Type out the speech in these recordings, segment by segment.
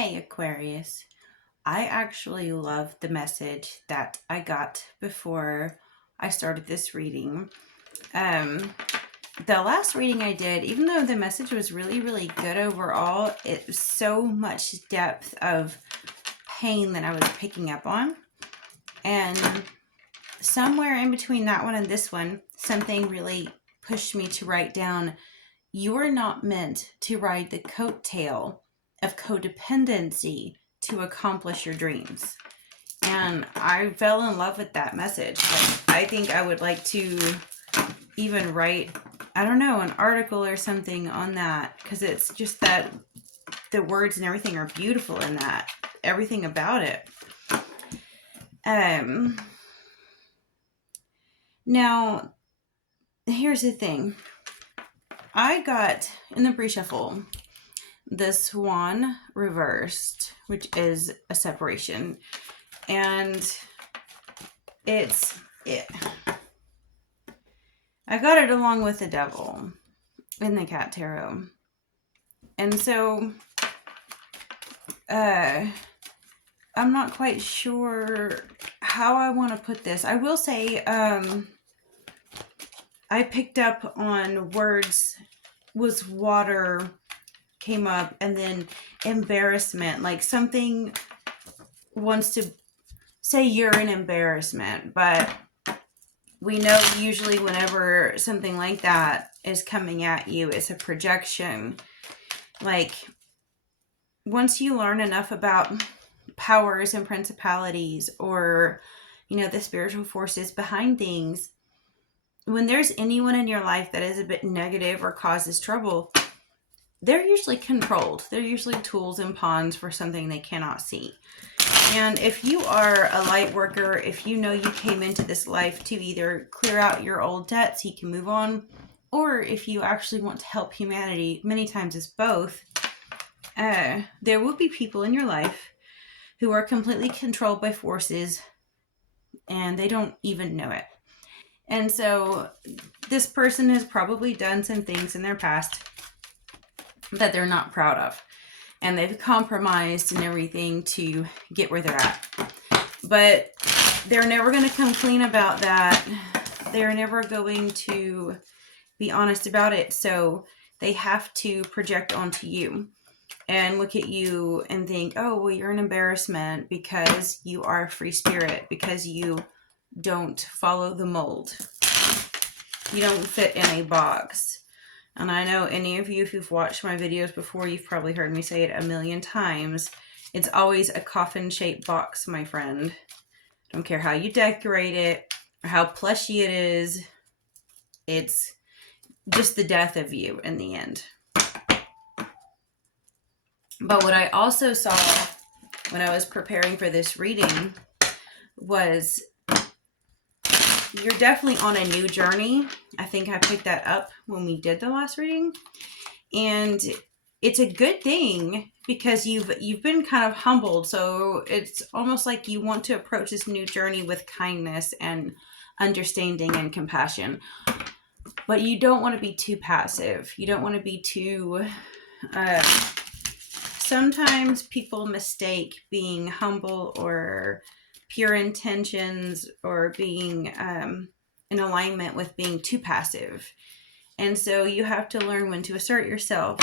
Hey Aquarius, I actually love the message that I got before I started this reading. Um, the last reading I did, even though the message was really good overall, it was so much depth of pain that I was picking up on. And somewhere in between that one and this one, something really pushed me to write down, you are not meant to ride the coattail of codependency to accomplish your dreams. And I fell in love with that message. I think I would like to even write, I don't know, an article or something on that, because it's just that the words and everything are beautiful in that. Everything about it. Now, here's the thing. I got in the pre-shuffle the Swan reversed, which is a separation. And it's it. I got it along with the Devil in the Cat Tarot. And so I'm not quite sure how I want to put this. I will say I picked up on words, was water came up, and then embarrassment, like something wants to say you're an embarrassment, but we know usually whenever something like that is coming at you, it's a projection. Like, once you learn enough about powers and principalities, or the spiritual forces behind things, when there's anyone in your life that is a bit negative or causes trouble, they're usually controlled. They're usually tools and pawns for something they cannot see. And if you are a light worker, if you know you came into this life to either clear out your old debts so you can move on, or if you actually want to help humanity, many times it's both, there will be people in your life who are completely controlled by forces and they don't even know it. And so this person has probably done some things in their past that they're not proud of. And they've compromised and everything to get where they're at. But they're never going to come clean about that. They're never going to be honest about it. So they have to project onto you and look at you and think, oh, well, you're an embarrassment because you are a free spirit, because you don't follow the mold. You don't fit in a box. And I know any of you who've watched my videos before, you've probably heard me say it a million times. It's always a coffin-shaped box, my friend. Don't care how you decorate it or how plushy it is. It's just the death of you in the end. But what I also saw when I was preparing for this reading was you're definitely on a new journey. I think I picked that up when we did the last reading. And it's a good thing because you've been kind of humbled. So it's almost like you want to approach this new journey with kindness and understanding and compassion. But you don't want to be too passive. You don't want to be too... sometimes people mistake being humble or pure intentions or being in alignment with being too passive. And so you have to learn when to assert yourself.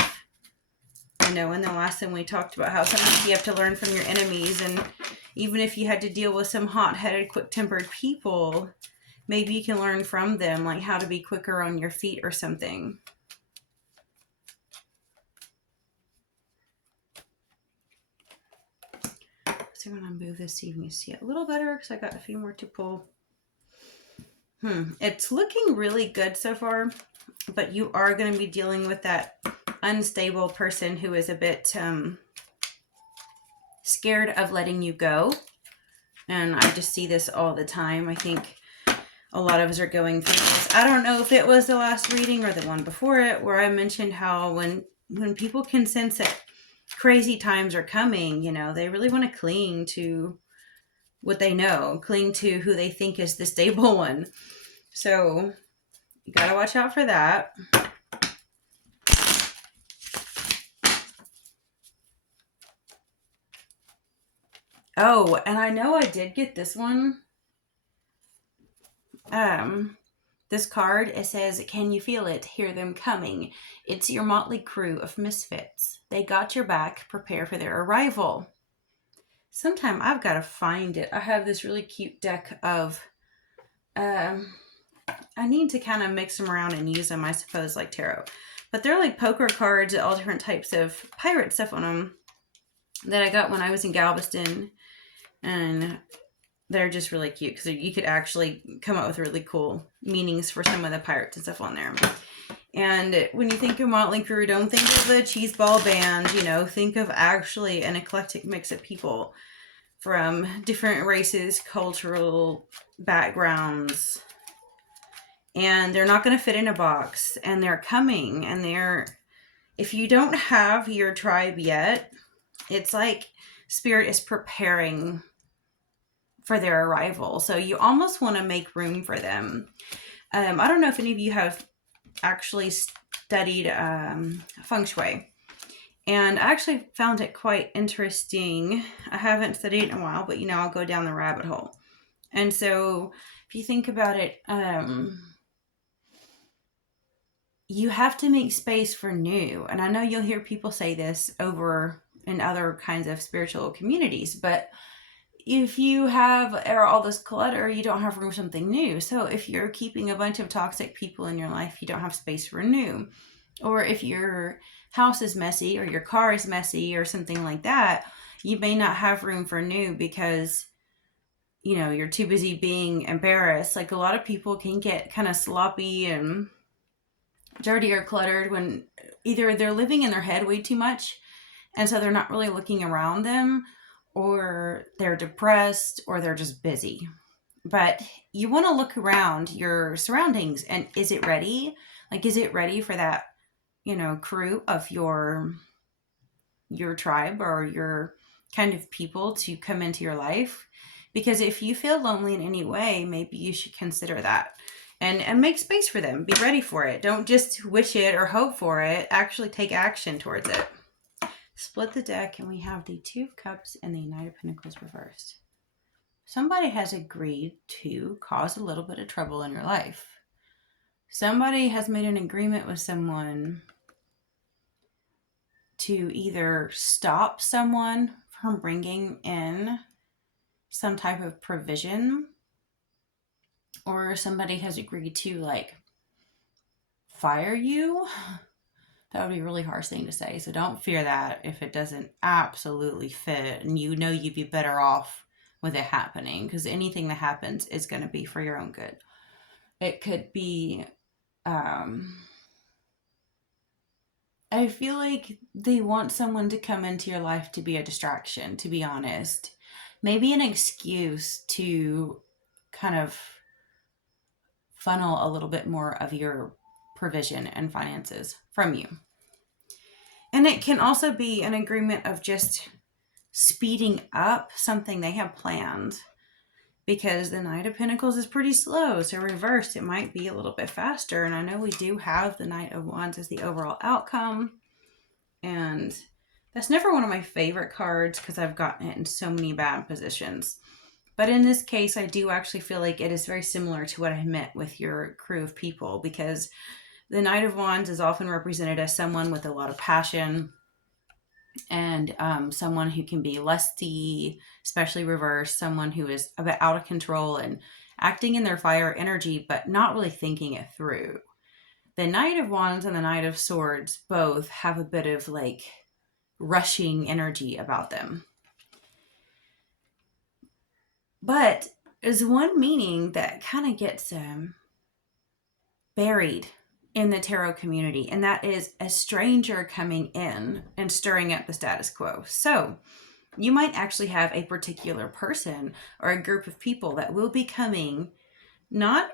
I know in the last time we talked about how sometimes you have to learn from your enemies, and even if you had to deal with some hot-headed, quick-tempered people, maybe you can learn from them, like how to be quicker on your feet or something. So I'm going to move this so you can see it a little better because I got a few more to pull. It's looking really good so far, but you are going to be dealing with that unstable person who is a bit scared of letting you go. And I just see this all the time. I think a lot of us are going through this. I don't know if it was the last reading or the one before it where I mentioned how when people can sense that crazy times are coming, they really want to cling to what they know, cling to who they think is the stable one. So you got to watch out for that. Oh, and I know I did get this one. This card, it says, "Can you feel it? Hear them coming. It's your motley crew of misfits. They got your back. Prepare for their arrival." Sometime I've got to find it. I have this really cute deck of, I need to kind of mix them around and use them, I suppose, like tarot. But they're like poker cards, all different types of pirate stuff on them that I got when I was in Galveston. And they're just really cute because you could actually come up with really cool meanings for some of the pirates and stuff on there. And when you think of Motley Crue, don't think of the cheeseball band, think of actually an eclectic mix of people from different races, cultural backgrounds. And they're not going to fit in a box, and they're coming, and if you don't have your tribe yet, it's like Spirit is preparing for their arrival. So you almost want to make room for them. I don't know if any of you have actually studied feng shui, and I actually found it quite interesting. I haven't studied it in a while, but I'll go down the rabbit hole. And so if you think about it, you have to make space for new. And I know you'll hear people say this over in other kinds of spiritual communities, but if you have all this clutter, you don't have room for something new. So if you're keeping a bunch of toxic people in your life, you don't have space for new. Or if your house is messy or your car is messy or something like that, you may not have room for new because, you're too busy being embarrassed. Like a lot of people can get kind of sloppy and dirty or cluttered when either they're living in their head way too much, and so they're not really looking around them, or they're depressed, or they're just busy. But you want to look around your surroundings, and is it ready? Like, is it ready for that, crew of your tribe or your kind of people to come into your life? Because if you feel lonely in any way, maybe you should consider that and make space for them. Be ready for it. Don't just wish it or hope for it. Actually take action towards it. Split the deck, and we have the Two of Cups and the Knight of Pentacles reversed. Somebody has agreed to cause a little bit of trouble in your life. Somebody has made an agreement with someone to either stop someone from bringing in some type of provision, or somebody has agreed to fire you. That would be a really harsh thing to say. So don't fear that if it doesn't absolutely fit, and you'd be better off with it happening, because anything that happens is going to be for your own good. It could be, I feel like they want someone to come into your life to be a distraction, to be honest. Maybe an excuse to kind of funnel a little bit more of your provision and finances from you. And it can also be an agreement of just speeding up something they have planned, because the Knight of Pentacles is pretty slow. So reversed, it might be a little bit faster. And I know we do have the Knight of Wands as the overall outcome. And that's never one of my favorite cards because I've gotten it in so many bad positions. But in this case, I do actually feel like it is very similar to what I meant with your crew of people, because the Knight of Wands is often represented as someone with a lot of passion, and someone who can be lusty, especially reversed, someone who is a bit out of control and acting in their fire energy, but not really thinking it through. The Knight of Wands and the Knight of Swords both have a bit of rushing energy about them. But there's one meaning that kind of gets buried in the tarot community, and that is a stranger coming in and stirring up the status quo. So you might actually have a particular person or a group of people that will be coming, not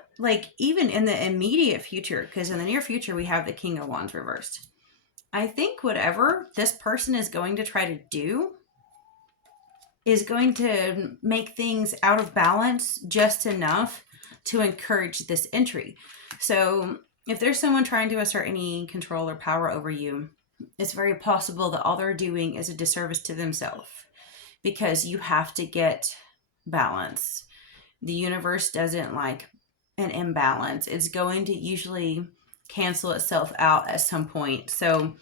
even in the immediate future, because in the near future we have the King of Wands reversed. I think whatever this person is going to try to do is going to make things out of balance just enough to encourage this entry. So if there's someone trying to assert any control or power over you, it's very possible that all they're doing is a disservice to themselves, because you have to get balance. The universe doesn't like an imbalance. It's going to usually cancel itself out at some point. So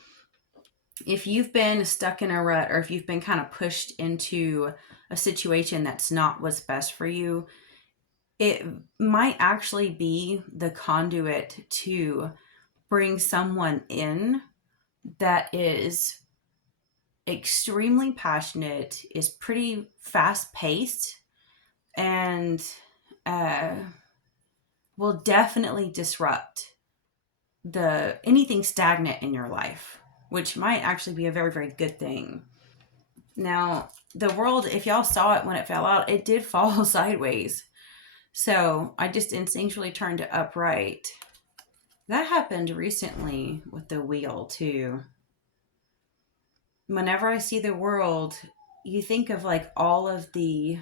if you've been stuck in a rut, or if you've been kind of pushed into a situation that's not what's best for you, it might actually be the conduit to bring someone in that is extremely passionate, is pretty fast paced, and uh, will definitely disrupt the anything stagnant in your life, which might actually be a very, very good thing. Now, the world, if y'all saw it when it fell out, it did fall sideways. So I just instinctually turned to upright. That happened recently with the wheel, too. Whenever I see the world, you think of like all of the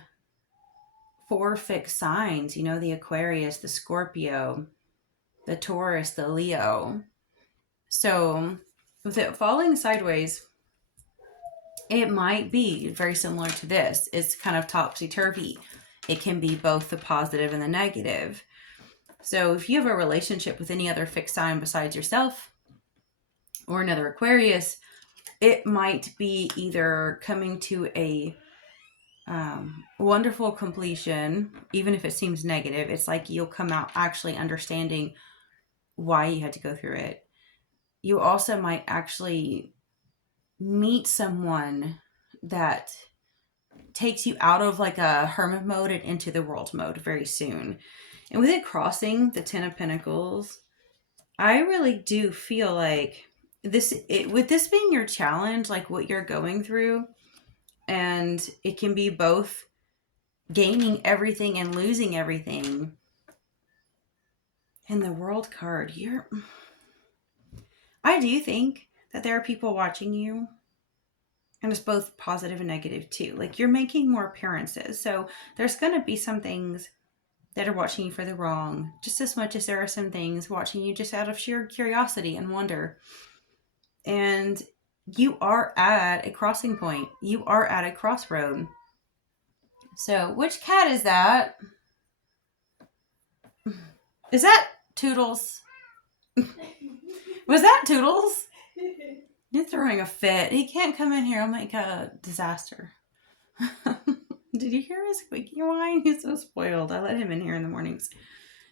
four fixed signs, you know, the Aquarius, the Scorpio, the Taurus, the Leo. So with it falling sideways, it might be very similar to this. It's kind of topsy-turvy. It can be both the positive and the negative. So if you have a relationship with any other fixed sign besides yourself or another Aquarius, it might be either coming to a wonderful completion, even if it seems negative. It's like you'll come out actually understanding why you had to go through it. You also might actually meet someone that takes you out of like a hermit mode and into the world mode very soon. And with it crossing the 10 of Pentacles, I really do feel like with this being your challenge, like what you're going through, and it can be both gaining everything and losing everything. And the World card, I do think that there are people watching you, and it's both positive and negative too. Like, you're making more appearances. So there's going to be some things that are watching you for the wrong, just as much as there are some things watching you just out of sheer curiosity and wonder. And you are at a crossing point. You are at a crossroad. So which cat is that? Is that Toodles? Was that Toodles? You're throwing a fit. He can't come in here. I'll make a disaster. Did you hear his squeaky whine? He's so spoiled. I let him in here in the mornings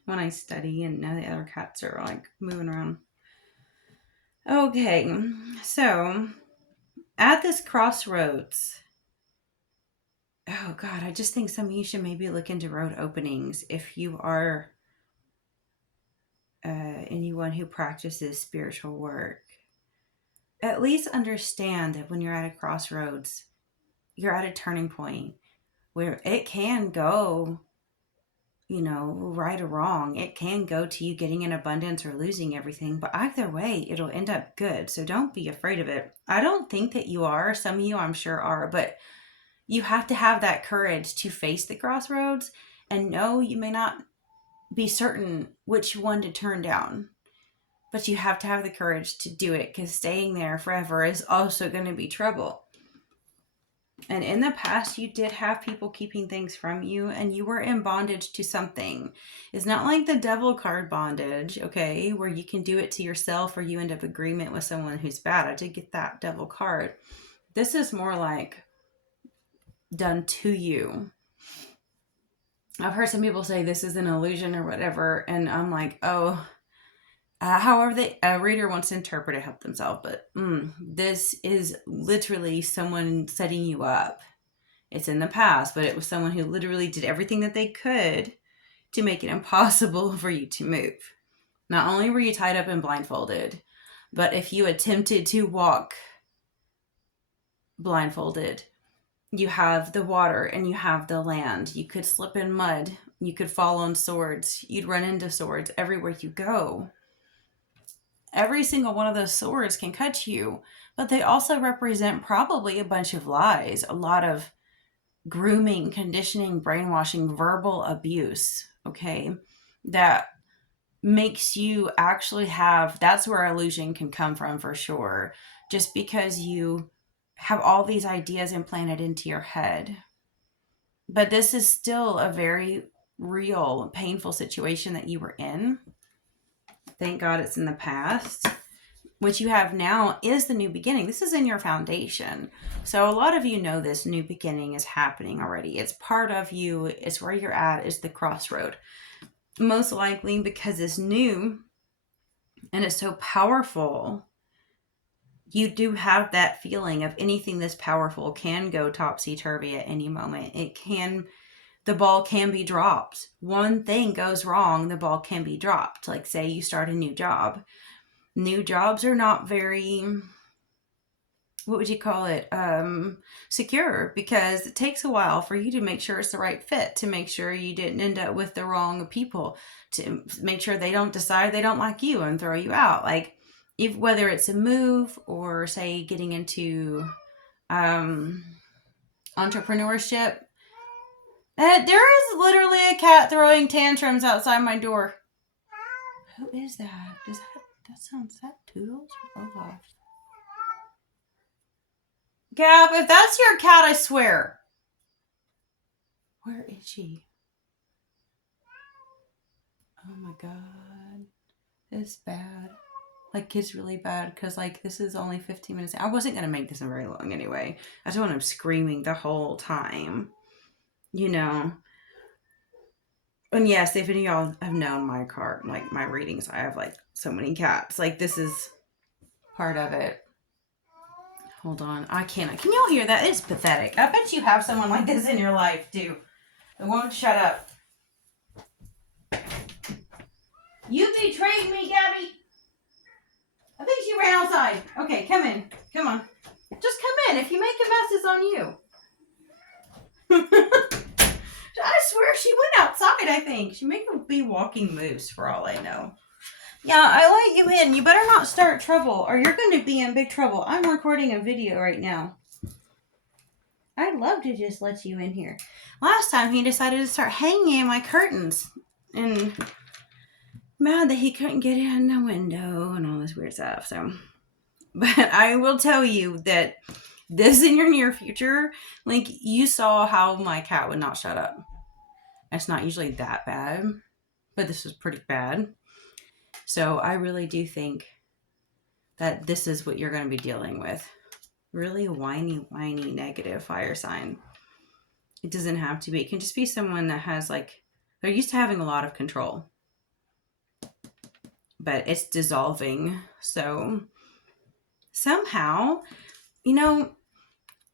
when I study, and now the other cats are like moving around. Okay, so at this crossroads, oh God, I just think some of you should maybe look into road openings if you are anyone who practices spiritual work. At least understand that when you're at a crossroads, you're at a turning point where it can go, you know, right or wrong. It can go to you getting in abundance or losing everything, but either way, it'll end up good. So don't be afraid of it. I don't think that you are. Some of you, I'm sure, are, but you have to have that courage to face the crossroads and know you may not be certain which one to turn down, but you have to have the courage to do it, because staying there forever is also going to be trouble. And in the past, you did have people keeping things from you, and you were in bondage to something. It's not like the devil card bondage, okay, where you can do it to yourself or you end up agreement with someone who's bad. I did get that devil card. This is more like done to you. I've heard some people say this is an illusion or whatever, and I'm like, oh, however a reader wants to interpret it, help themselves, but this is literally someone setting you up. It's in the past, but it was someone who literally did everything that they could to make it impossible for you to move. Not only were you tied up and blindfolded, but if you attempted to walk blindfolded, you have the water and you have the land. You could slip in mud. You could fall on swords. You'd run into swords everywhere you go. Every single one of those swords can cut you, but they also represent probably a bunch of lies, a lot of grooming, conditioning, brainwashing, verbal abuse, okay? That makes you actually have, that's where illusion can come from for sure. Just because you have all these ideas implanted into your head. But this is still a very real, painful situation that you were in. Thank God it's in the past. What you have now is the new beginning. This is in your foundation. So a lot of you know this new beginning is happening already. It's part of you. It's where you're at. It's the crossroad. Most likely because it's new and it's so powerful, you do have that feeling of anything this powerful can go topsy-turvy at any moment. The ball can be dropped. One thing goes wrong, the ball can be dropped. Like say you start a new job. New jobs are not very, what would you call it? Secure, because it takes a while for you to make sure it's the right fit, to make sure you didn't end up with the wrong people, to make sure they don't decide they don't like you and throw you out. Like whether it's a move or say getting into entrepreneurship. There is literally a cat throwing tantrums outside my door. Who is that? Is that Toodles or Olaf? Gab, if that's your cat, I swear. Where is she? Oh my God. It's bad. Like, it's really bad because, like, this is only 15 minutes. I wasn't going to make this very long anyway. I just want him screaming the whole time. You know. And yes, if any of y'all have known my card, like my readings, I have like so many cats. Like this is part of it. Hold on. I cannot. Can y'all hear that? It's pathetic. I bet you have someone like this in your life too. They won't shut up. You betrayed me, Gabby. I think she ran outside. Okay, come in. Come on. Just come in. If you make a mess, it's on you. I swear she went outside, I think. She may be walking moose for all I know. Yeah, I let you in. You better not start trouble or you're going to be in big trouble. I'm recording a video right now. I'd love to just let you in here. Last time he decided to start hanging my curtains and mad that he couldn't get in the window and all this weird stuff. So, but I will tell you that this in your near future, like you saw how my cat would not shut up. It's not usually that bad, but this was pretty bad. So I really do think that this is what you're going to be dealing with. Really whiny, negative fire sign. It doesn't have to be. It can just be someone that has like, they're used to having a lot of control. But it's dissolving. So somehow, you know,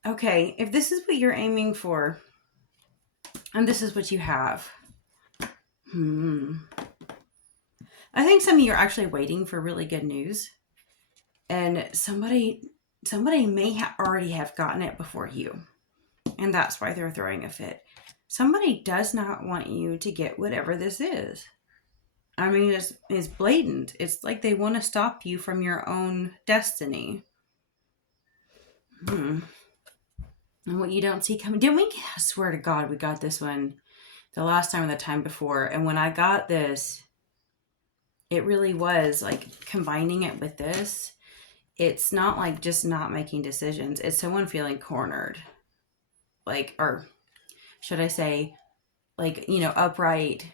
okay, if this is what you're aiming for, and this is what you have, I think some of you are actually waiting for really good news. And somebody may already have gotten it before you. And that's why they're throwing a fit. Somebody does not want you to get whatever this is. I mean, it's blatant. It's like they want to stop you from your own destiny. And what you don't see coming. Didn't we? I swear to God, we got this one the last time or the time before. And when I got this, it really was like combining it with this. It's not like just not making decisions. It's someone feeling cornered. Like, or should I say, like, you know, upright.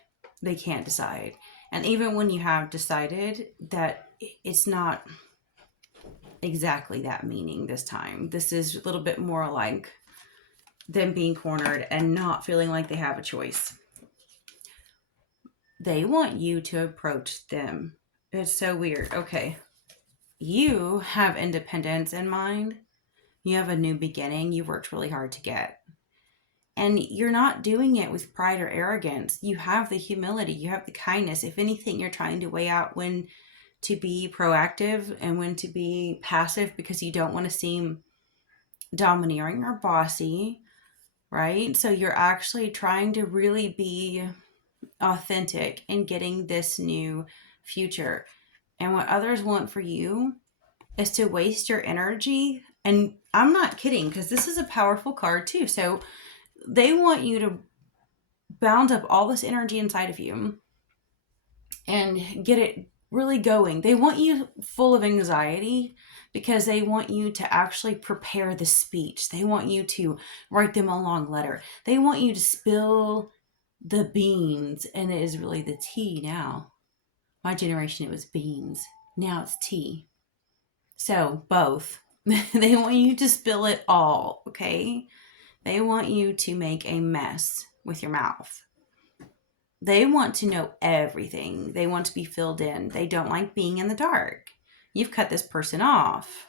They can't decide. And even when you have decided, that it's not exactly that meaning this time. This is a little bit more like them being cornered and not feeling like they have a choice. They want you to approach them. It's so weird. Okay. You have independence in mind. You have a new beginning you worked really hard to get. And you're not doing it with pride or arrogance. You have the humility. You have the kindness. If anything, you're trying to weigh out when to be proactive and when to be passive because you don't want to seem domineering or bossy, right? So you're actually trying to really be authentic in getting this new future. And what others want for you is to waste your energy. And I'm not kidding, because this is a powerful card too. So they want you to bound up all this energy inside of you and get it really going. They want you full of anxiety because they want you to actually prepare the speech. They want you to write them a long letter. They want you to spill the beans, and it is really the tea now. My generation, it was beans. Now it's tea. So both. They want you to spill it all, okay? They want you to make a mess with your mouth. They want to know everything. They want to be filled in. They don't like being in the dark. You've cut this person off.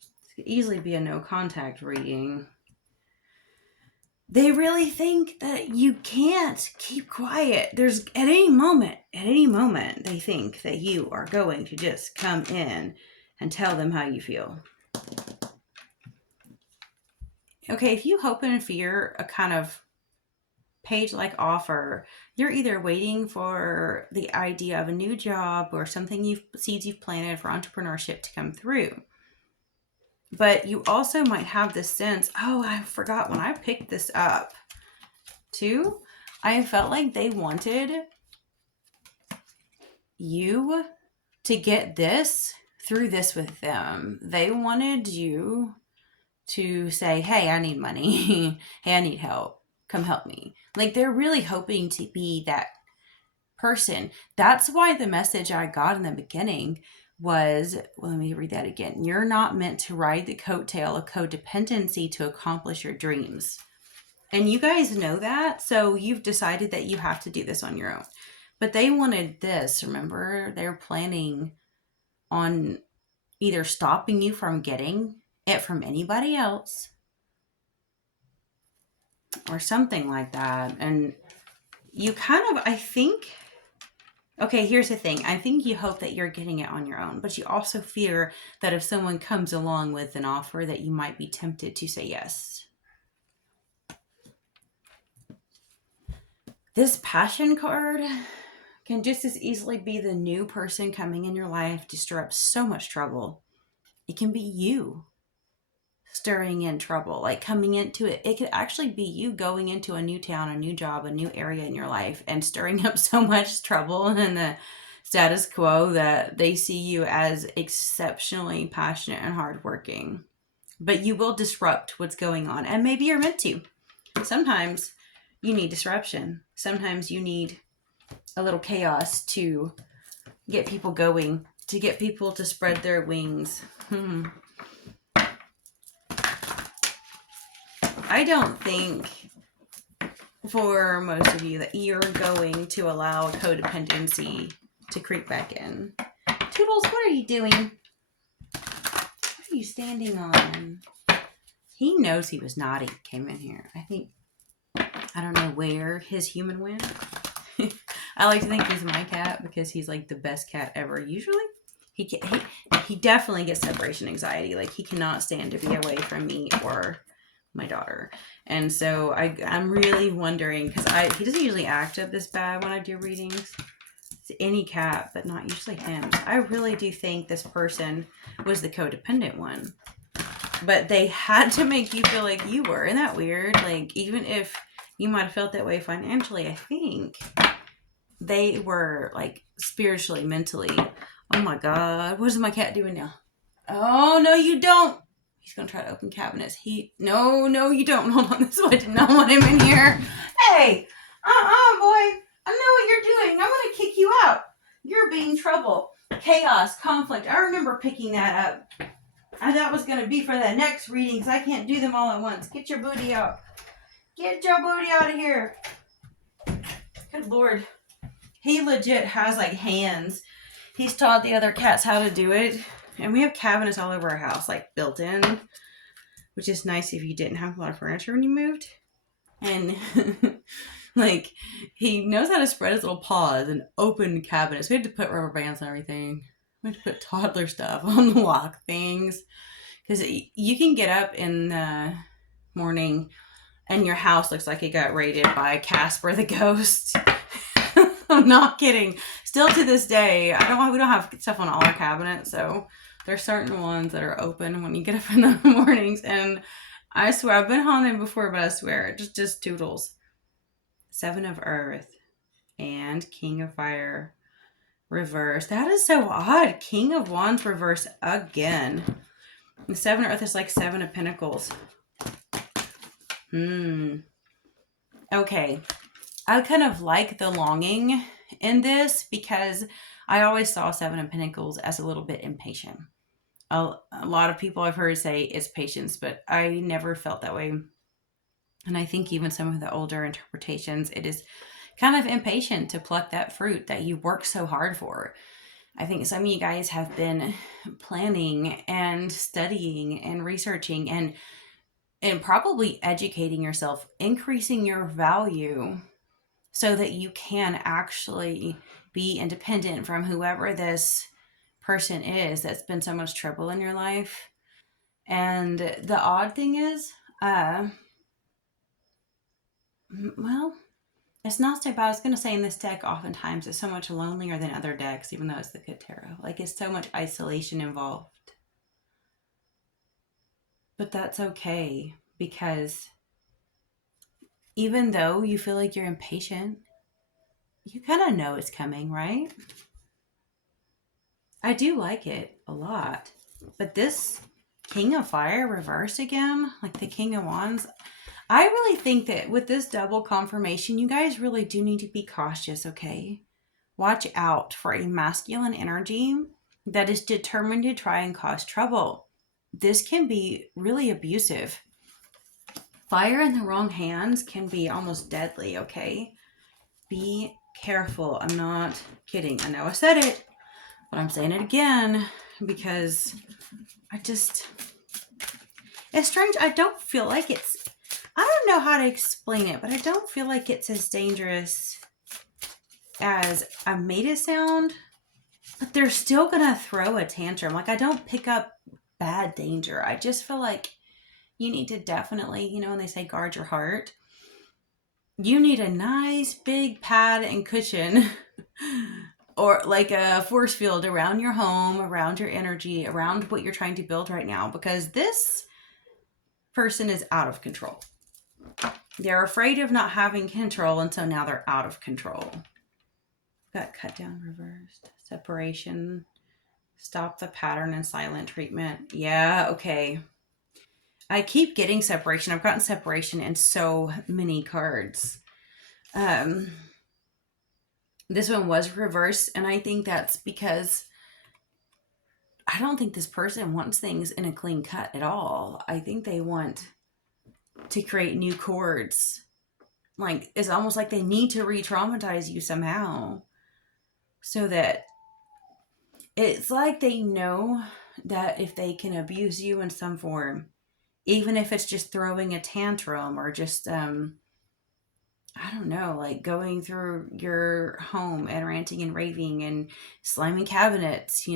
This could easily be a no contact reading. They really think that you can't keep quiet. There's at any moment, they think that you are going to just come in and tell them how you feel. Okay, if you hope and fear a kind of page-like offer, you're either waiting for the idea of a new job or something seeds you've planted for entrepreneurship to come through. But you also might have this sense, oh, I forgot when I picked this up too, I felt like they wanted you to get this through this with them. They wanted you to say, hey, I need money. Hey, I need help. Come help me. Like, they're really hoping to be that person. That's why the message I got in the beginning was, well, let me read that again. You're not meant to ride the coattail of codependency to accomplish your dreams. And you guys know that. So you've decided that you have to do this on your own. But they wanted this. Remember, they're planning on either stopping you from getting it from anybody else or something like that. And you kind of, I think, okay, here's the thing. I think you hope that you're getting it on your own, but you also fear that if someone comes along with an offer that you might be tempted to say yes. This passion card can just as easily be the new person coming in your life to stir up so much trouble. It can be you stirring in trouble, like coming into it. It could actually be you going into a new town, a new job, a new area in your life and stirring up so much trouble in the status quo that they see you as exceptionally passionate and hardworking. But you will disrupt what's going on, and maybe you're meant to. Sometimes you need disruption. Sometimes you need a little chaos to get people going, to get people to spread their wings. I don't think for most of you that you're going to allow codependency to creep back in. Toodles, what are you doing? What are you standing on? He knows he was naughty, came in here. I don't know where his human went. I like to think he's my cat because he's like the best cat ever. Usually he definitely gets separation anxiety. Like, he cannot stand to be away from me or my daughter. And so I'm really wondering, because he doesn't usually act up this bad when I do readings. It's any cat, but not usually him. So I really do think this person was the codependent one. But they had to make you feel like you were. Isn't that weird? Like, even if you might have felt that way financially, I think they were like spiritually, mentally. Oh my God. What is my cat doing now? Oh, no, you don't. He's going to try to open cabinets. No, you don't. Hold on. This is why I did not want him in here. Hey, boy. I know what you're doing. I'm going to kick you out. You're being trouble. Chaos, conflict. I remember picking that up. And that was going to be for the next reading because I can't do them all at once. Get your booty out. Get your booty out of here. Good Lord. He legit has like hands. He's taught the other cats how to do it. And we have cabinets all over our house, like built in, which is nice if you didn't have a lot of furniture when you moved. And like, he knows how to spread his little paws and open cabinets. We had to put rubber bands and everything. We had to put toddler stuff on the lock things. Because you can get up in the morning and your house looks like it got raided by Casper the Ghost. I'm not kidding. Still to this day, we don't have stuff on all our cabinets, so there's certain ones that are open when you get up in the mornings. And I swear, I've been haunted before, but I swear, just Toodles. 7 of Earth and King of Fire. reverse. That is so odd. King of Wands reverse again. The Seven of Earth is like Seven of Pentacles. Okay. I kind of like the longing in this because I always saw Seven of Pentacles as a little bit impatient. A lot of people I've heard say it's patience, but I never felt that way. And I think even some of the older interpretations, it is kind of impatient to pluck that fruit that you work so hard for. I think some of you guys have been planning and studying and researching and probably educating yourself, increasing your value so that you can actually be independent from whoever this person is that's been so much trouble in your life. And the odd thing is, well, it's not so bad. I was going to say in this deck, oftentimes it's so much lonelier than other decks, even though it's the good tarot. Like, it's so much isolation involved. But that's okay, because even though you feel like you're impatient, you kind of know it's coming, right? I do like it a lot. But this King of Fire reversed again, like the King of Wands, I really think that with this double confirmation, you guys really do need to be cautious, okay? Watch out for a masculine energy that is determined to try and cause trouble. This can be really abusive. Fire in the wrong hands can be almost deadly, okay? Be careful. I'm not kidding. I know I said it, but I'm saying it again because it's strange. I don't feel like I don't know how to explain it, but I don't feel like it's as dangerous as I made it sound, but they're still gonna throw a tantrum. Like, I don't pick up bad danger. I just feel like you need to definitely, when they say guard your heart, you need a nice big pad and cushion or like a force field around your home, around your energy, around what you're trying to build right now, because this person is out of control. They're afraid of not having control, and so now they're out of control. Got cut down, reversed, separation, stop the pattern and silent treatment. Yeah, okay. I keep getting separation. I've gotten separation in so many cards. This one was reversed, and I think that's because I don't think this person wants things in a clean cut at all. I think they want to create new cords. Like, it's almost like they need to re-traumatize you somehow, so that it's like they know that if they can abuse you in some form, even if it's just throwing a tantrum or just I don't know, like going through your home and ranting and raving and slamming cabinets,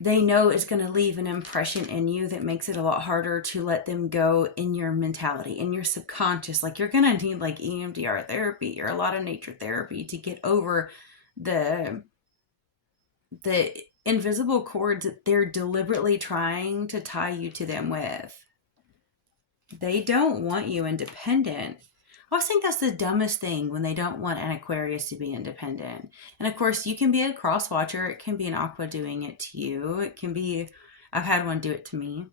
they know it's going to leave an impression in you that makes it a lot harder to let them go in your mentality, in your subconscious. Like, you're going to need like EMDR therapy or a lot of nature therapy to get over the invisible cords that they're deliberately trying to tie you to them with. They don't want you independent. I always think that's the dumbest thing, when they don't want an Aquarius to be independent. And of course, you can be a cross watcher. It can be an Aqua doing it to you. It can be, I've had one do it to me.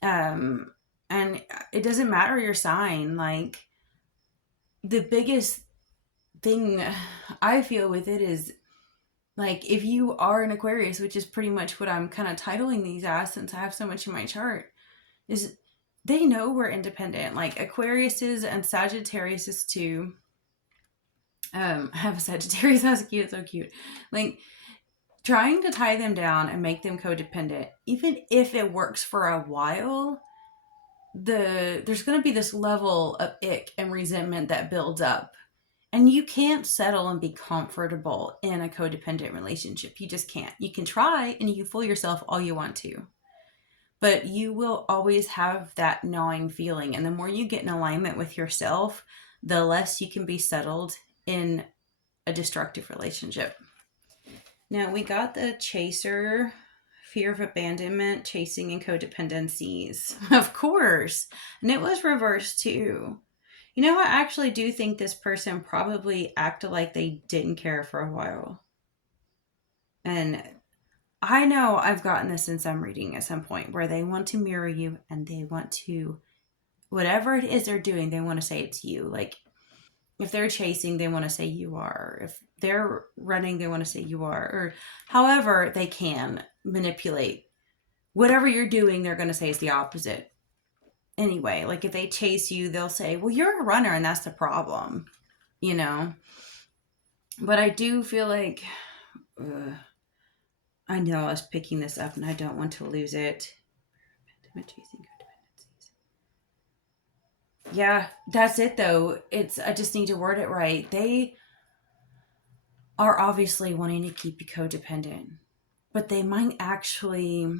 And it doesn't matter your sign. Like, the biggest thing I feel with it is, like, if you are an Aquarius, which is pretty much what I'm kind of titling these as since I have so much in my chart, is they know we're independent. Like, Aquariuses and Sagittariuses too. I have a Sagittarius. That's cute. So cute. Like, trying to tie them down and make them codependent, even if it works for a while, there's going to be this level of ick and resentment that builds up. And you can't settle and be comfortable in a codependent relationship. You just can't. You can try and you can fool yourself all you want to, but you will always have that gnawing feeling. And the more you get in alignment with yourself, the less you can be settled in a destructive relationship. Now, we got the chaser, fear of abandonment, chasing, and codependencies. Of course. And it was reversed too. I actually do think this person probably acted like they didn't care for a while. And I know I've gotten this in some reading at some point where they want to mirror you and they want to, whatever it is they're doing, they want to say it's you. Like if they're chasing, they want to say you are. If they're running, they want to say you are. Or however they can manipulate whatever you're doing, they're going to say is the opposite. Anyway, like if they chase you, they'll say, well, you're a runner and that's the problem, you know? But I do feel like, I know I was picking this up and I don't want to lose it. Yeah, that's it though. I just need to word it right. They are obviously wanting to keep you codependent, but they might actually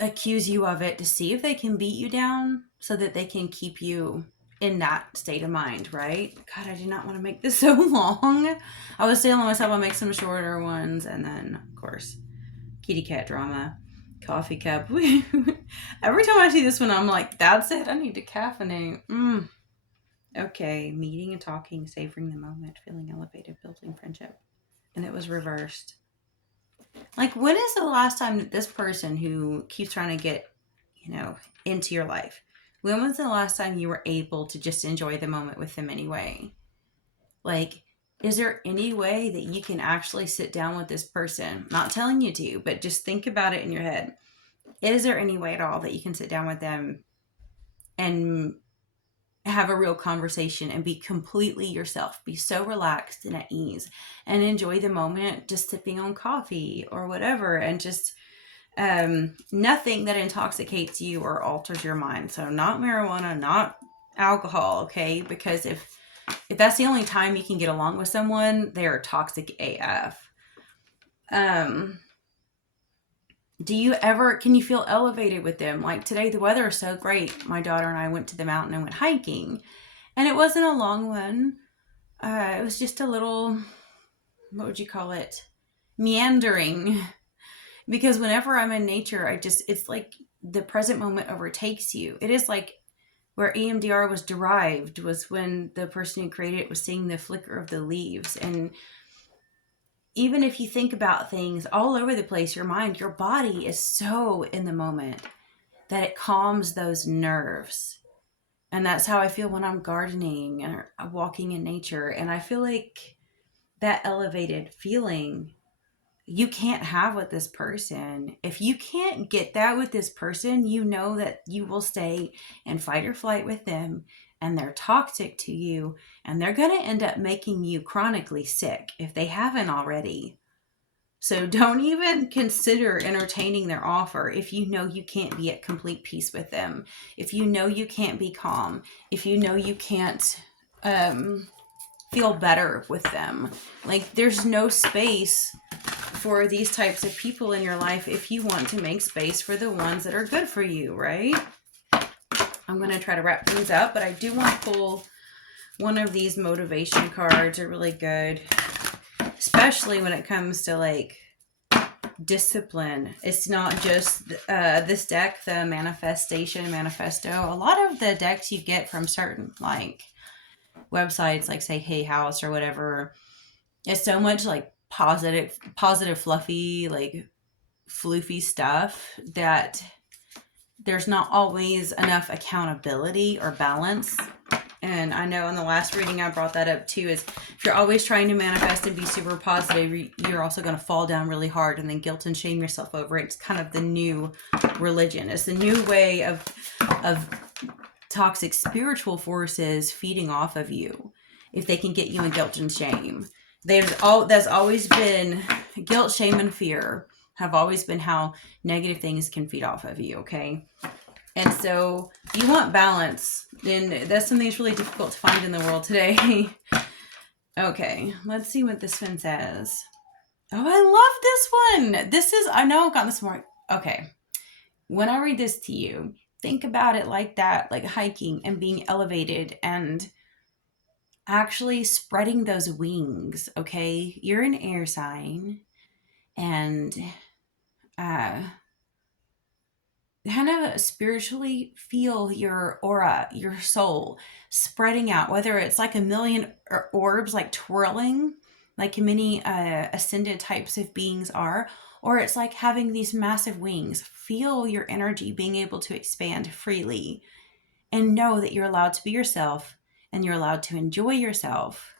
accuse you of it to see if they can beat you down so that they can keep you in that state of mind, right? God, I do not want to make this so long. I was telling myself I'll make some shorter ones, and then, of course, kitty cat drama, coffee cup. Every time I see this one, I'm like, that's it. I need to caffeinate. Okay, meeting and talking, savoring the moment, feeling elevated, building friendship. And it was reversed. Like, when is the last time that this person who keeps trying to get, into your life, when was the last time you were able to just enjoy the moment with them anyway? Like, is there any way that you can actually sit down with this person? Not telling you to, but just think about it in your head. Is there any way at all that you can sit down with them and have a real conversation and be completely yourself, be so relaxed and at ease and enjoy the moment, just sipping on coffee or whatever, and just nothing that intoxicates you or alters your mind? So not marijuana, not alcohol, okay? Because if that's the only time you can get along with someone, they're toxic AF. Can you feel elevated with them? Like today, the weather is so great. My daughter and I went to the mountain and went hiking, and it wasn't a long one. It was just a little, what would you call it? Meandering. Because whenever I'm in nature, it's like the present moment overtakes you. It is like where EMDR was derived, was when the person who created it was seeing the flicker of the leaves. And even if you think about things all over the place, your mind, your body is so in the moment that it calms those nerves. And that's how I feel when I'm gardening or walking in nature. And I feel like that elevated feeling you can't have with this person. If you can't get that with this person, you know that you will stay in fight or flight with them, and they're toxic to you, and they're going to end up making you chronically sick if they haven't already. So don't even consider entertaining their offer if you know you can't be at complete peace with them, if you know you can't be calm, if you know you can't feel better with them. Like, there's no space for these types of people in your life if you want to make space for the ones that are good for you, right? I'm going to try to wrap things up, but I do want to pull one of these motivation cards. Are really good, especially when it comes to like discipline. It's not just this deck, the manifestation manifesto. A lot of the decks you get from certain like websites, like say Hay House or whatever, it's so much like positive, fluffy, like floofy stuff that there's not always enough accountability or balance. And I know in the last reading I brought that up too, is if you're always trying to manifest and be super positive, you're also going to fall down really hard and then guilt and shame yourself over it. It's kind of the new religion. It's the new way of toxic spiritual forces feeding off of you if they can get you in guilt and shame. That's always been guilt, shame, and fear have always been how negative things can feed off of you, okay? And so you want balance, and that's something that's really difficult to find in the world today. Okay, let's see what this one says. Oh, I love this one. I know I've gotten this more. Okay, when I read this to you, think about it like that, like hiking and being elevated and actually spreading those wings, okay? You're an air sign, and kind of spiritually feel your aura, your soul spreading out, whether it's like a million orbs like twirling like many ascendant types of beings are, or it's like having these massive wings. Feel your energy being able to expand freely and know that you're allowed to be yourself and you're allowed to enjoy yourself.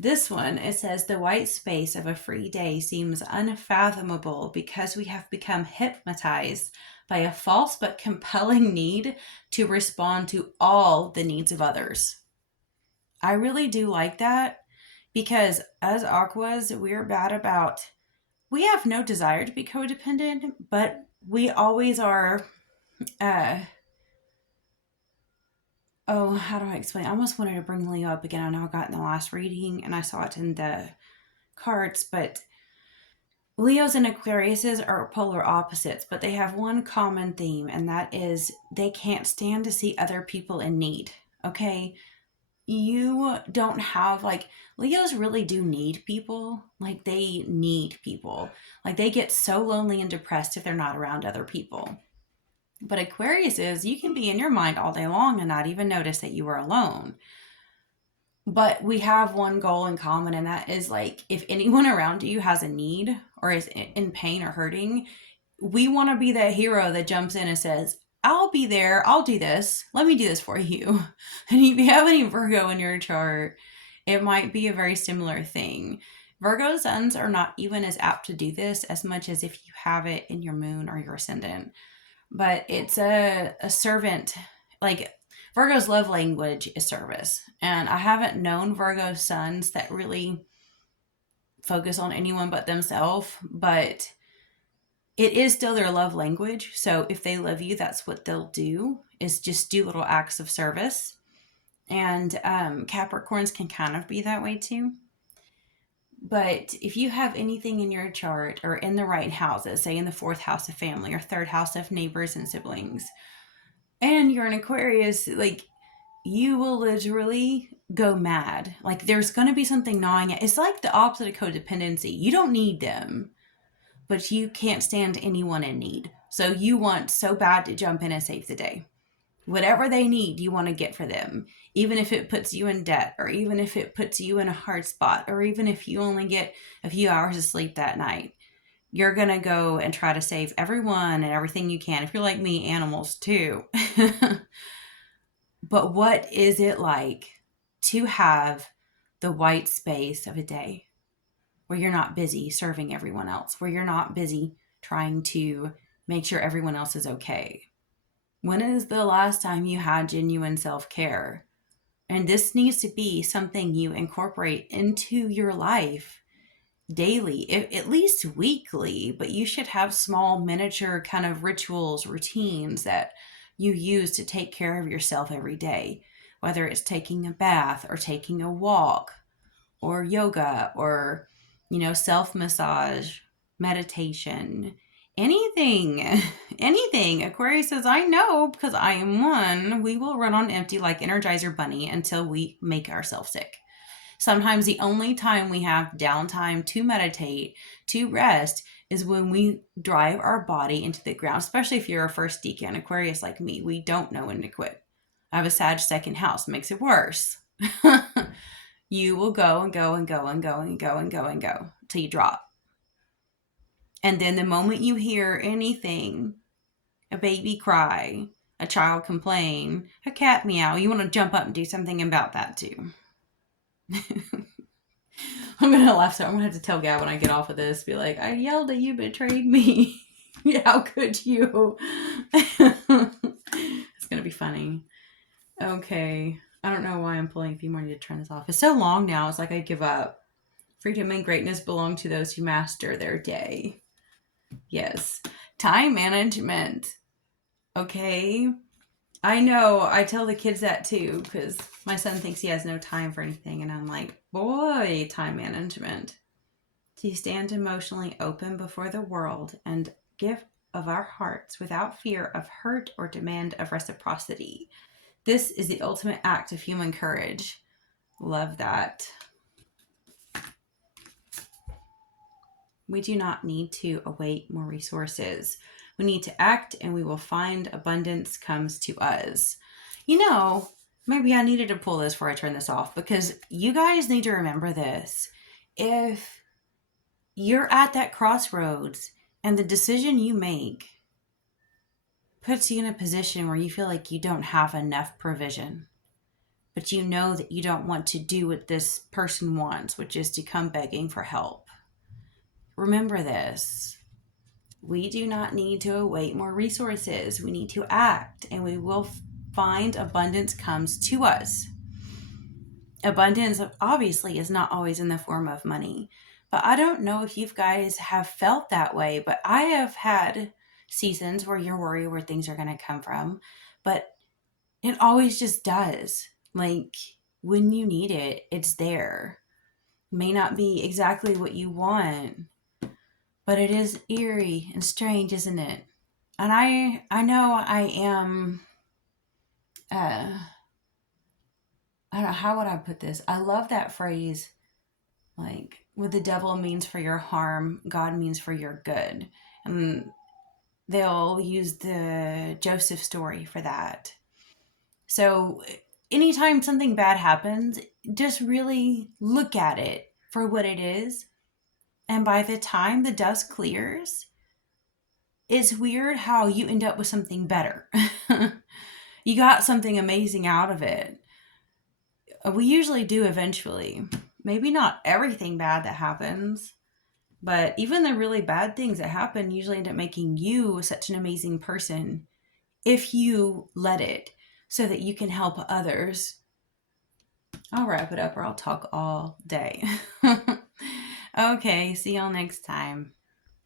This one, it says, the white space of a free day seems unfathomable because we have become hypnotized by a false but compelling need to respond to all the needs of others. I really do like that because as Aquas, we're bad about, we have no desire to be codependent, but we always are, how do I explain? I almost wanted to bring Leo up again. I know I got in the last reading and I saw it in the cards, but Leos and Aquariuses are polar opposites, but they have one common theme, and that is they can't stand to see other people in need. Okay? You don't have, like, Leos really do need people. Like, they need people. Like, they get so lonely and depressed if they're not around other people. But Aquarius is, you can be in your mind all day long and not even notice that you are alone. But we have one goal in common, and that is, like, if anyone around you has a need or is in pain or hurting, we want to be that hero that jumps in and says, I'll be there, I'll do this, let me do this for you. And if you have any Virgo in your chart, it might be a very similar thing. Virgo suns are not even as apt to do this as much as if you have it in your moon or your ascendant. But it's a servant, like, Virgo's love language is service. And I haven't known Virgo suns that really focus on anyone but themselves, but it is still their love language. So if they love you, that's what they'll do, is just do little acts of service. And Capricorns can kind of be that way too. But if you have anything in your chart or in the right houses, say in the 4th house of family or 3rd house of neighbors and siblings, and you're an Aquarius, like, you will literally go mad. Like, there's going to be something gnawing at. It's like the opposite of codependency. You don't need them, but you can't stand anyone in need. So you want so bad to jump in and save the day. Whatever they need, you want to get for them. Even if it puts you in debt, or even if it puts you in a hard spot, or even if you only get a few hours of sleep that night. You're going to go and try to save everyone and everything you can. If you're like me, animals too. But what is it like to have the white space of a day where you're not busy serving everyone else, where you're not busy trying to make sure everyone else is okay? When is the last time you had genuine self-care? And this needs to be something you incorporate into your life daily, at least weekly, but you should have small miniature kind of rituals, routines that you use to take care of yourself every day, whether it's taking a bath or taking a walk or yoga or, self-massage, meditation, anything. Aquarius says, I know because I am one. We will run on empty like Energizer Bunny until we make ourselves sick. Sometimes the only time we have downtime to meditate, to rest, is when we drive our body into the ground, especially if you're a first decan Aquarius like me. We don't know when to quit. I have a Sag 2nd house, makes it worse. You will go and go and go and go and go and go and go till you drop. And then the moment you hear anything, a baby cry, a child complain, a cat meow, you want to jump up and do something about that too. I'm going to laugh, so I'm going to have to tell Gab when I get off of this, be like, I yelled at you, betrayed me. How could you? It's going to be funny. Okay. I don't know why I'm pulling a few more. I need to turn this off. It's so long now. It's like I give up. Freedom and greatness belong to those who master their day. Yes. Time management. Okay. I know. I tell the kids that too, because my son thinks he has no time for anything. And I'm like, boy, time management. To stand emotionally open before the world and give of our hearts without fear of hurt or demand of reciprocity. This is the ultimate act of human courage. Love that. We do not need to await more resources. We need to act and we will find abundance comes to us. Maybe I needed to pull this before I turn this off, because you guys need to remember this. if you're at that crossroads and the decision you make puts you in a position where you feel like you don't have enough provision, but you know that you don't want to do what this person wants, which is to come begging for help. Remember this. We do not need to await more resources. We need to act, and we will find abundance comes to us. Abundance obviously is not always in the form of money, but I don't know if you guys have felt that way, but I have had seasons where you're worried where things are going to come from, but it always just does. Like, when you need it, it's there. May not be exactly what you want, but it is eerie and strange, isn't it? And I know I am I don't know, how would I put this? I love that phrase, like, what the devil means for your harm, God means for your good. And they'll use the Joseph story for that. So anytime something bad happens, just really look at it for what it is. And by the time the dust clears, it's weird how you end up with something better. You got something amazing out of it. We usually do eventually. Maybe not everything bad that happens, but even the really bad things that happen usually end up making you such an amazing person if you let it, so that you can help others. I'll wrap it up or I'll talk all day. Okay, see y'all next time.